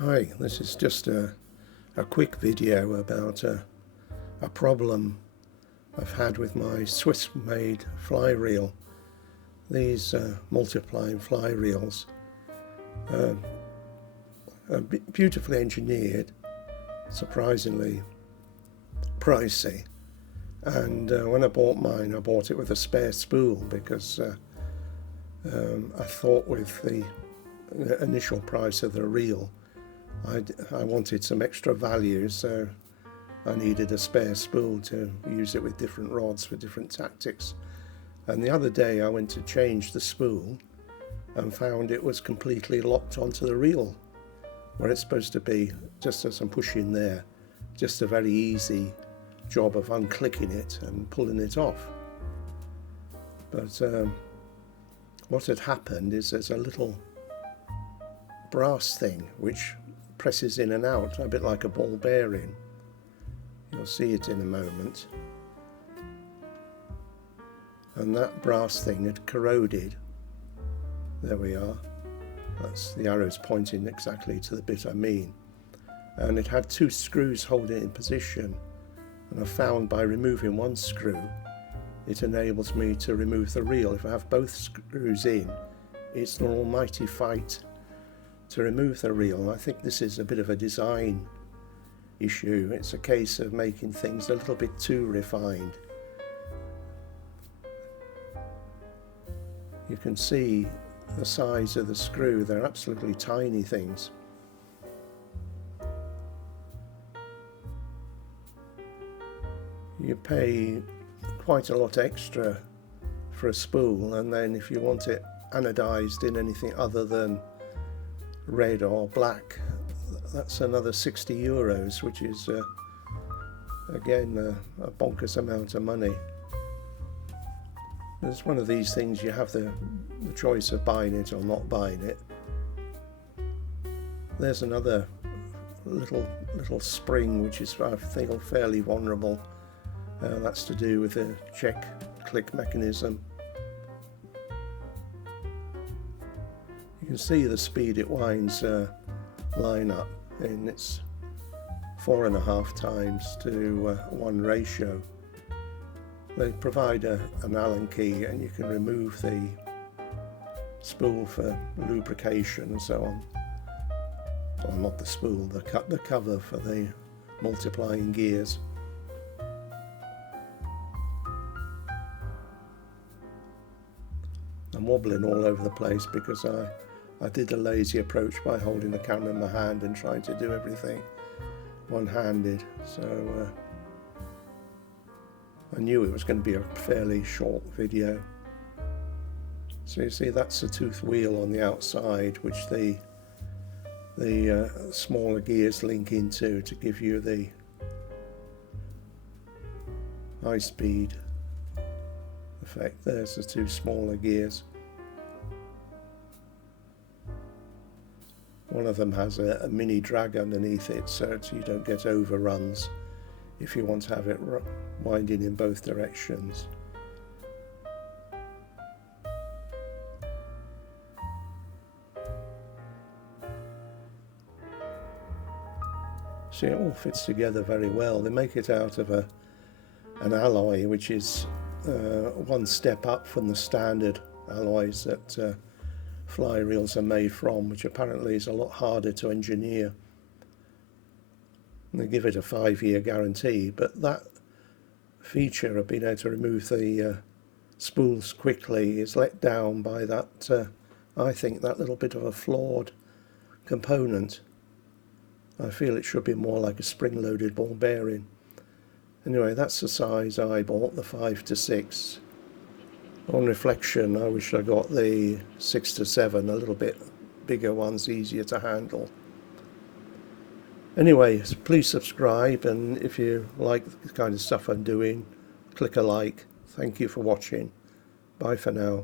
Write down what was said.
Hi, this is just a quick video about a problem I've had with my Swiss-made fly reel. These multiplying fly reels are beautifully engineered, surprisingly pricey, and when I bought mine I bought it with a spare spool because I thought with the initial price of the reel I wanted some extra value, so I needed a spare spool to use it with different rods for different tactics. And the other day I went to change the spool and found it was completely locked onto the reel where it's supposed to be. Just as I'm pushing there, just a very easy job of unclicking it and pulling it off. But what had happened is there's a little brass thing which presses in and out, a bit like a ball bearing. You'll see it in a moment. And that brass thing had corroded. There we are. That's the arrows pointing exactly to the bit I mean. And it had two screws holding it in position. And I found by removing one screw, it enables me to remove the reel. If I have both screws in, it's an almighty fight to remove the reel. And I think this is a bit of a design issue. It's a case of making things a little bit too refined. You can see the size of the screw, they're absolutely tiny things. You pay quite a lot extra for a spool, and then if you want it anodized in anything other than red or black, that's another 60 euros, which is again a bonkers amount of money. It's one of these things you have the choice of buying it or not buying it. There's another little spring which is, I think, fairly vulnerable. That's to do with the check click mechanism. You can see the speed it winds line up, and it's 4.5 times to 1 ratio. They provide an Allen key, and you can remove the spool for lubrication and so on. Well, not the spool, the cover for the multiplying gears. I'm wobbling all over the place because I did a lazy approach by holding the camera in my hand and trying to do everything one-handed. So I knew it was going to be a fairly short video. So you see, that's the tooth wheel on the outside, which the smaller gears link into to give you the high speed effect. There's the two smaller gears. One of them has a mini drag underneath it, so you don't get overruns if you want to have it winding in both directions. See, it all fits together very well. They make it out of an alloy which is one step up from the standard alloys that fly reels are made from, which apparently is a lot harder to engineer. And they give it a 5-year guarantee, but that feature of being able to remove the spools quickly is let down by that, I think, that little bit of a flawed component. I feel it should be more like a spring-loaded ball bearing. Anyway, that's the size I bought, the 5 to 6. On reflection, I wish I got the 6 to 7, a little bit bigger ones, easier to handle. Anyway, please subscribe, and if you like the kind of stuff I'm doing, click a like. Thank you for watching. Bye for now.